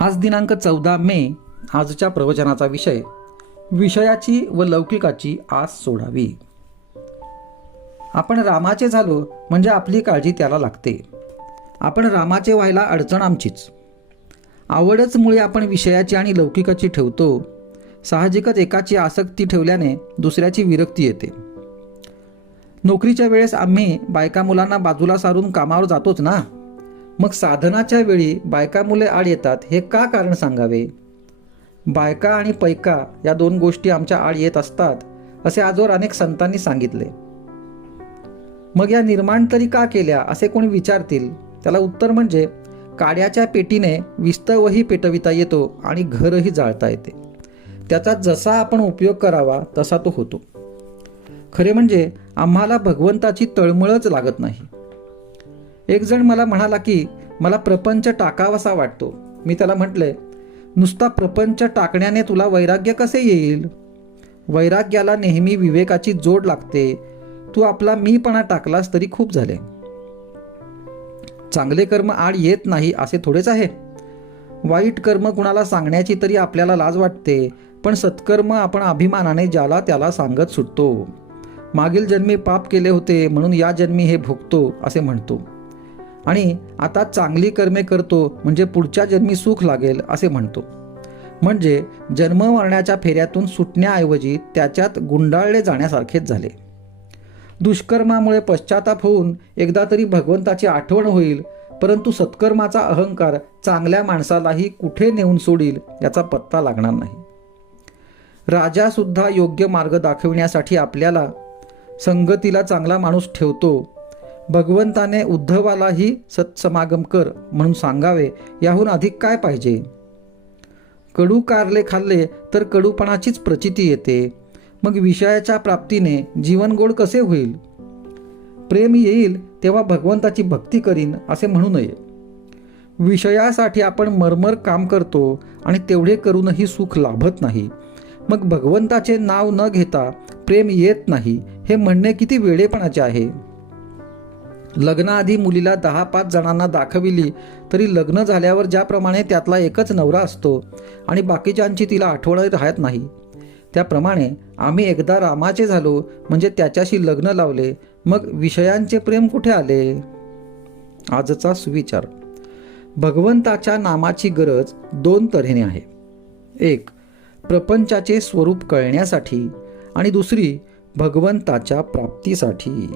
आज दिनांक 14 मे. आजच्या प्रवचनाचा विषय विषयाची व लौकिकाची आस सोडावी. आपण रामाचे झालो म्हणजे आपली काळजी त्याला लागते. आपण रामाचे व्हायला अडचण आमचीच. आवडच मुळे आपण विषयाची आणि लौकिकाची ठेवतो. साहजिकच एकाची आसक्ती ठेवल्याने दुसऱ्याची विरक्ती येते. नोकरीच्या वेळेस आम्ही बायका मुलांना बाजूला सारून कामावर जातोच ना. मग साधनाच्या वेळी बायका मुले आड येतात, हे का कारण सांगावे? बायका आणि पैका या दोन गोष्टी आमच्या आड येत असतात असे आजवर अनेक संतांनी सांगितले. मग या निर्माण तरी का केल्या असे कोणी विचारतील. त्याला उत्तर म्हणजे काड्याच्या पेटीने विस्तवही पेटविता येतो आणि घरही जाळता येते. त्याचा जसा आपण उपयोग करावा तसा तो होतो. खरे म्हणजे आम्हाला भगवंताची तळमळच लागत नाही. एक जण मला म्हणाला की मला प्रपंच टाकावासा वाटतो. मी त्याला म्हटले, नुसता प्रपंच टाकण्याने तुला वैराग्य कसे येईल? वैराग्याला नेहमी विवेकाची जोड लागते. तू आपला मीपणा टाकलास तरी खूप झाले. चांगले कर्म आड येत नाही असे थोडेच आहे. वाईट कर्म कुणाला सांगण्याची तरी आपल्याला लाज वाटते, पण सत्कर्म आपण अभिमानाने ज्याला त्याला सांगत सुटतो. मागील जन्मी पाप केले होते म्हणून या जन्मी हे भोगतो असे म्हणतो. आणि आता चांगली कर्मे करतो म्हणजे पुढच्या जन्मी सुख लागेल असे म्हणतो. म्हणजे जन्म मरण्याच्या फेऱ्यातून सुटण्याऐवजी त्याच्यात गुंडाळले जाण्यासारखेच झाले. दुष्कर्मामुळे पश्चाताप होऊन एकदा तरी भगवंताची आठवण होईल, परंतु सत्कर्माचा अहंकार चांगल्या माणसालाही कुठे नेऊन सोडील याचा पत्ता लागणार नाही. राजा सुद्धा योग्य मार्ग दाखविण्यासाठी आपल्याला संगतीला चांगला माणूस ठेवतो. भगवंताने उद्धवालाही सत्समागम कर म्हणून सांगावे, याहून अधिक काय पाहिजे? कडू कारले खाल्ले तर कडूपणाचीच प्रचिती येते. मग विषयाच्या प्राप्तीने जीवन गोड कसे होईल? प्रेम येईल तेव्हा भगवंताची भक्ती करीन असे म्हणू नये. विषयासाठी आपण मरमर काम करतो आणि तेवढे करूनही सुख लाभत नाही. मग भगवंताचे नाव न घेता प्रेम येत नाही हे म्हणणे किती वेडेपणाचे आहे. लग्नाआधी मुलीला 10-5 जणांना दाखविली तरी लग्न झाल्यावर ज्याप्रमाणे त्यातला एकच नवरा असतो आणि बाकीच्यांची तिला आठवण राहत नाही, त्याप्रमाणे आम्ही एकदा रामाचे झालो म्हणजे त्याच्याशी लग्न लावले, मग विषयांचे प्रेम कुठे आले? आजचा सुविचार. भगवंताच्या नामाची गरज 2 तऱ्हेने आहे. एक, प्रपंचाचे स्वरूप कळण्यासाठी आणि दुसरी भगवंताच्या प्राप्तीसाठी.